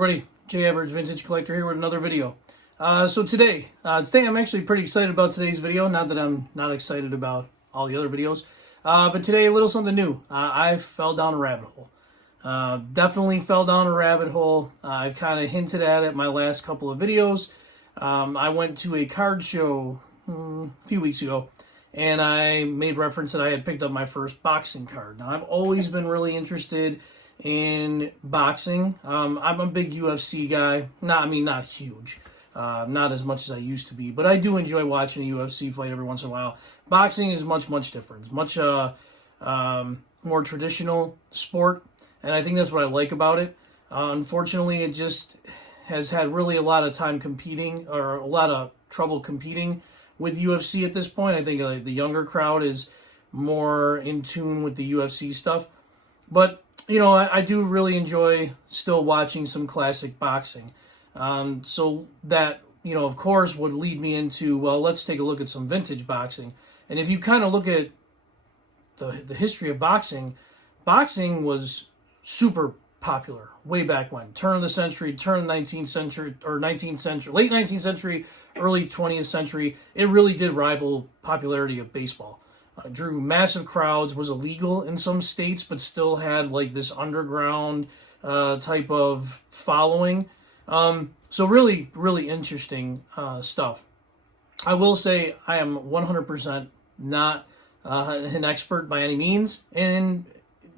everybody, Vintage Collector here with another video. So today I'm actually pretty excited about today's video. Not that I'm not excited about all the other videos, but today a little something new. I fell down a rabbit hole. Definitely fell down a rabbit hole. I've kind of hinted at it my last couple of videos. I went to a card show a few weeks ago, and I made reference that I had picked up my first boxing card. Now, I've always been really interested in boxing. I'm a big UFC guy. Not huge. Not as much as I used to be, but I do enjoy watching a UFC fight every once in a while. Boxing is much different. It's much more traditional sport, and I think that's what I like about it. Unfortunately, it just has had really a lot of time competing, or a lot of trouble competing with UFC at this point. I think the younger crowd is more in tune with the UFC stuff. But, you know, I do really enjoy still watching some classic boxing. So that, you know, of course, would lead me into, well, let's take a look at some vintage boxing. And if you kind of look at the history of boxing, boxing was super popular way back when. Turn of the 19th century, or 19th century, late 19th century, early 20th century. It really did rival popularity of baseball. Drew massive crowds, was illegal in some states, but still had like this underground type of following. So really interesting stuff. I will say I am 100% not an expert by any means in,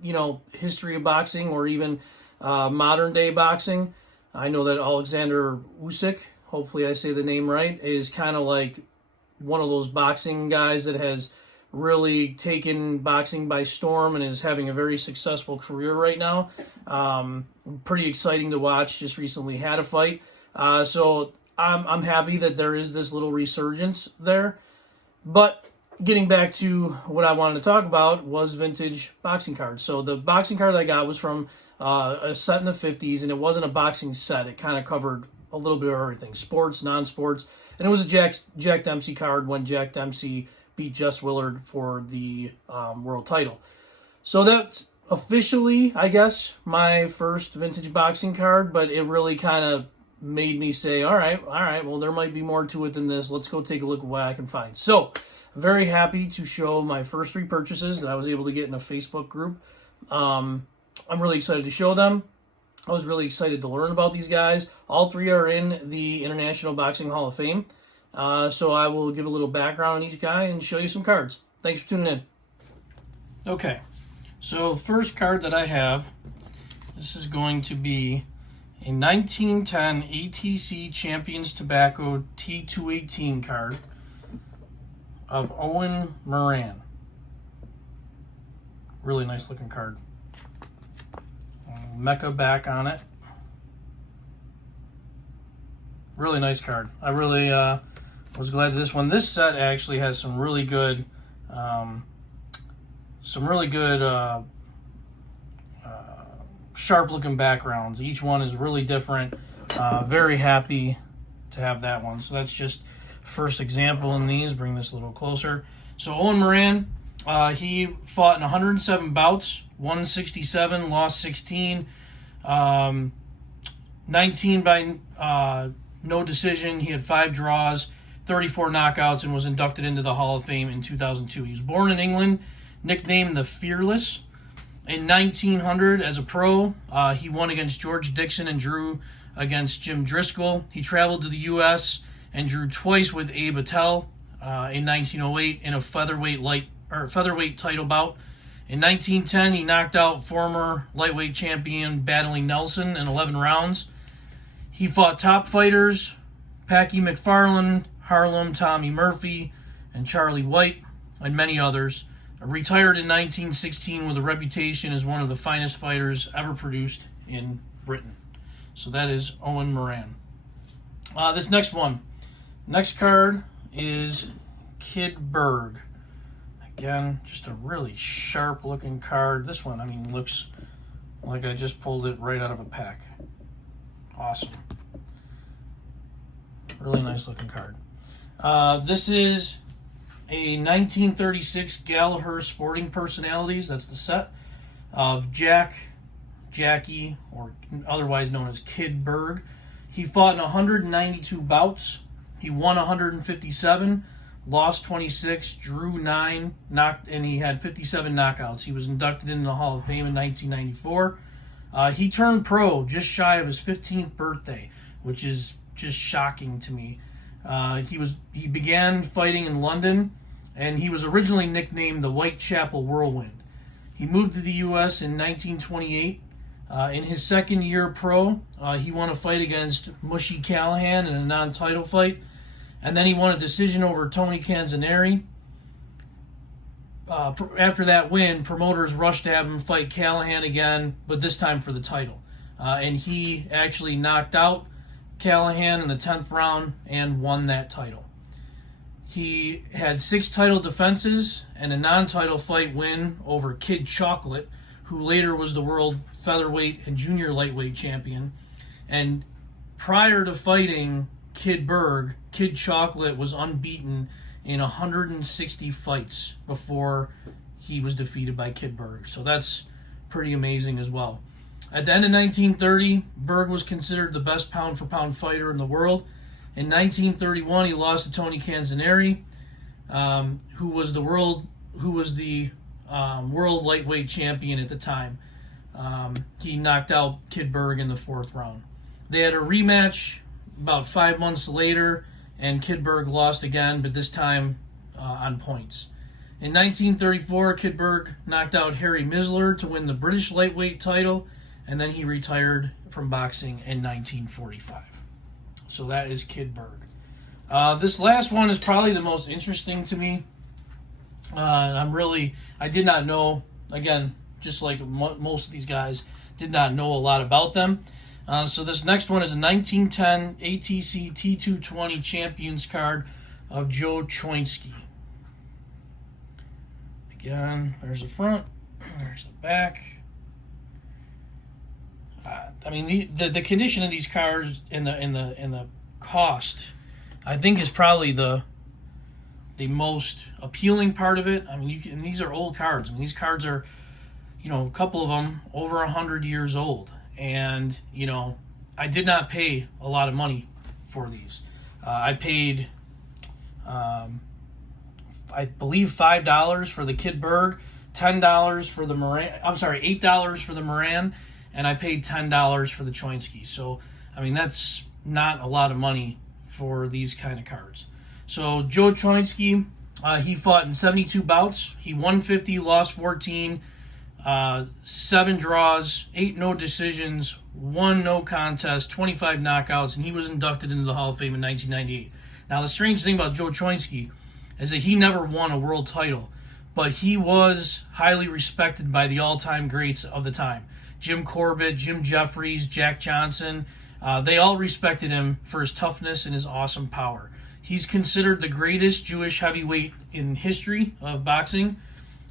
you know, history of boxing or even modern day boxing. I know that Alexander Usyk, hopefully I say the name right, is kind of like one of those boxing guys that has really taken boxing by storm and is having a very successful career right now. Pretty exciting to watch. Just recently had a fight. So I'm happy that there is this little resurgence there. But getting back to what I wanted to talk about was vintage boxing cards. So the boxing card that I got was from a set in the 50s, and it wasn't a boxing set. It kind of covered a little bit of everything, sports, non-sports. And it was a Jack Dempsey card when Jack Dempsey beat Jess Willard for the world title. So that's officially, I guess, my first vintage boxing card, but it really kind of made me say, all right, well, there might be more to it than this. Let's go take a look at what I can find. So I'm very happy to show my first three purchases that I was able to get in a Facebook group. I'm really excited to show them. I was really excited to learn about these guys. All three are in the International Boxing Hall of Fame. So I will give a little background on each guy and show you some cards. Thanks for tuning in. Okay, so first card that I have, this is going to be a 1910 ATC Champions Tobacco T218 card of Owen Moran. Really nice looking card. Mecca back on it. Really nice card. I really was glad that this set actually has some really good sharp looking backgrounds. Each one is really different. Very happy to have that one. So that's just first example in these. Bring this a little closer. So Owen Moran, he fought in 107 bouts, won 67, lost 16, 19 by no decision. He had 5 draws, 34 knockouts, and was inducted into the Hall of Fame in 2002. He was born in England, nicknamed the Fearless. In 1900, as a pro, he won against George Dixon and drew against Jim Driscoll. He traveled to the U.S. and drew twice with Abe Attell in 1908 in a featherweight title bout. In 1910, he knocked out former lightweight champion Battling Nelson in 11 rounds. He fought top fighters Packy McFarland, Harlem Tommy Murphy, and Charlie White, and many others. Retired in 1916 with a reputation as one of the finest fighters ever produced in Britain. So that is Owen Moran. This next card is Kid Berg. Again, just a really sharp looking card. This one, I mean, looks like I just pulled it right out of a pack. Awesome. Really nice looking card. This is a 1936 Gallagher Sporting Personalities. That's the set of Jack Jackie, or otherwise known as Kid Berg. He fought in 192 bouts. He won 157, lost 26, drew 9, and he had 57 knockouts. He was inducted into the Hall of Fame in 1994. He turned pro just shy of his 15th birthday, which is just shocking to me. He began fighting in London, and he was originally nicknamed the Whitechapel Whirlwind. He moved to the U.S. in 1928. In his second year pro, he won a fight against Mushy Callahan in a non-title fight, and then he won a decision over Tony Canzoneri. After that win, promoters rushed to have him fight Callahan again, but this time for the title. And he actually knocked out Callahan in the 10th round and won that title. He had 6 title defenses and a non-title fight win over Kid Chocolate, who later was the world featherweight and junior lightweight champion. And prior to fighting Kid Berg, Kid Chocolate was unbeaten in 160 fights before he was defeated by Kid Berg. So that's pretty amazing as well. At the end of 1930, Berg was considered the best pound-for-pound fighter in the world. In 1931, he lost to Tony Canzoneri, who was the world lightweight champion at the time. He knocked out Kid Berg in the 4th round. They had a rematch about 5 months later, and Kid Berg lost again, but this time on points. In 1934, Kid Berg knocked out Harry Misler to win the British lightweight title, and then he retired from boxing in 1945. So that is Kid Berg. This last one is probably the most interesting to me. I did not know, again, just like most of these guys, did not know a lot about them. So this next one is a 1910 ATC T220 Champions card of Joe Choinski. Again, there's the front, there's the back. The condition of these cards and the cost, I think, is probably the most appealing part of it. And these are old cards. These cards are, a couple of them over 100 years old. And, I did not pay a lot of money for these. I paid, I believe, $5 for the Kid Berg, $10 for the Moran. I'm sorry, $8 for the Moran, and I paid $10 for the Choinski. So, that's not a lot of money for these kind of cards. So, Joe Choinski, he fought in 72 bouts. He won 50, lost 14, 7 draws, 8 no decisions, 1 no contest, 25 knockouts, and he was inducted into the Hall of Fame in 1998. Now, the strange thing about Joe Choinski is that he never won a world title, but he was highly respected by the all-time greats of the time. Jim Corbett, Jim Jeffries, Jack Johnson, they all respected him for his toughness and his awesome power. He's considered the greatest Jewish heavyweight in history of boxing.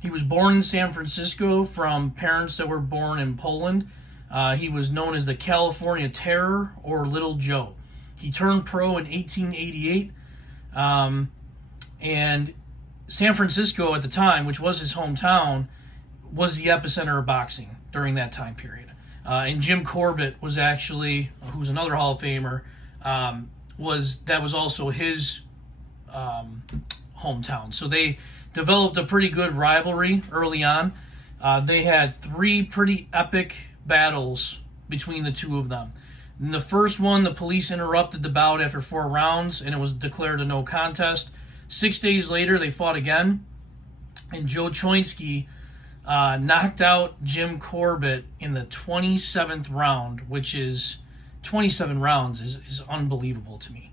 He was born in San Francisco from parents that were born in Poland. He was known as the California Terror or Little Joe. He turned pro in 1888. And San Francisco at the time, which was his hometown, was the epicenter of boxing during that time period. And Jim Corbett was actually, who's another Hall of Famer, was also his hometown. So they developed a pretty good rivalry early on. They had 3 pretty epic battles between the two of them. In the first one, the police interrupted the bout after 4 rounds, and it was declared a no contest. 6 days later, they fought again, and Joe Choinski knocked out Jim Corbett in the 27th round, which is 27 rounds is unbelievable to me.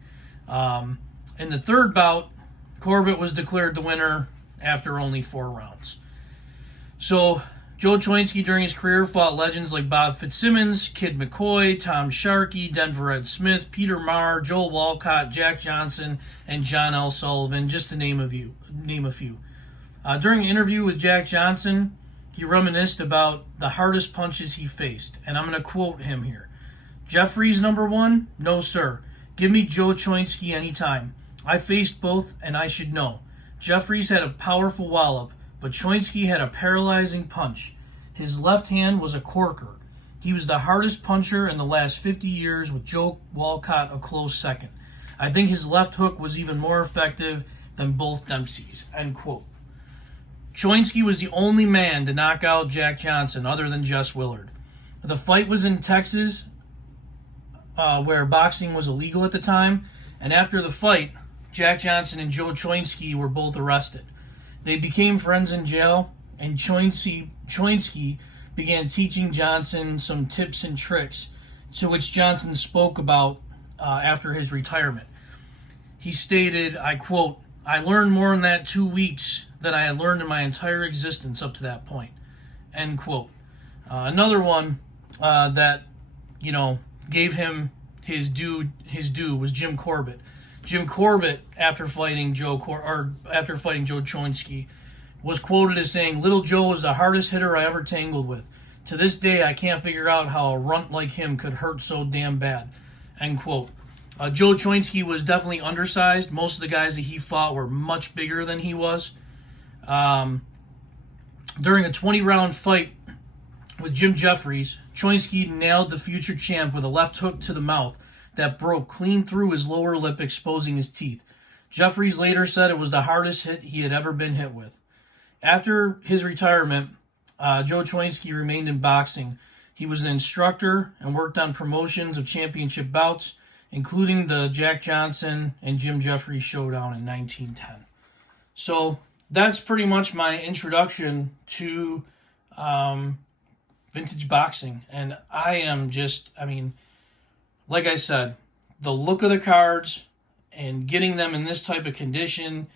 In the third bout, Corbett was declared the winner after only 4 rounds. So Joe Choinski during his career fought legends like Bob Fitzsimmons, Kid McCoy, Tom Sharkey, Denver Ed Smith, Peter Marr, Joel Walcott, Jack Johnson, and John L. Sullivan, just to name a few. During an interview with Jack Johnson, he reminisced about the hardest punches he faced, and I'm going to quote him here. "Jeffries number 1? No, sir. Give me Joe Choinski anytime. I faced both, and I should know. Jeffries had a powerful wallop, but Choinski had a paralyzing punch. His left hand was a corker. He was the hardest puncher in the last 50 years, with Joe Walcott a close second. I think his left hook was even more effective than both Dempsey's." End quote. Choynski was the only man to knock out Jack Johnson other than Jess Willard. The fight was in Texas, where boxing was illegal at the time, and after the fight, Jack Johnson and Joe Choynski were both arrested. They became friends in jail, and Choynski began teaching Johnson some tips and tricks, to which Johnson spoke about after his retirement. He stated, I quote, "I learned more in that 2 weeks than I had learned in my entire existence up to that point." End quote. Another one that, gave him his due was Jim Corbett. Jim Corbett, after fighting Joe Choynski, was quoted as saying, "Little Joe was the hardest hitter I ever tangled with. To this day, I can't figure out how a runt like him could hurt so damn bad." End quote. Joe Choynski was definitely undersized. Most of the guys that he fought were much bigger than he was. During a 20-round fight with Jim Jeffries, Choynski nailed the future champ with a left hook to the mouth that broke clean through his lower lip, exposing his teeth. Jeffries later said it was the hardest hit he had ever been hit with. After his retirement, Joe Choynski remained in boxing. He was an instructor and worked on promotions of championship bouts, including the Jack Johnson and Jim Jeffries showdown in 1910. So that's pretty much my introduction to vintage boxing. And I am just, like I said, the look of the cards and getting them in this type of condition,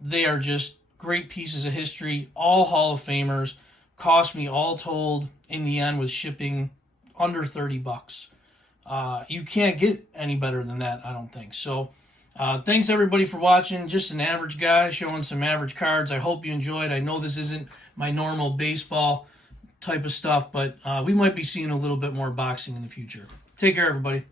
they are just great pieces of history, all Hall of Famers. Cost me all told in the end with shipping under $30. You can't get any better than that, I don't think. So thanks everybody for watching. Just an average guy showing some average cards. I hope you enjoyed. I know this isn't my normal baseball type of stuff, but we might be seeing a little bit more boxing in the future. Take care, everybody.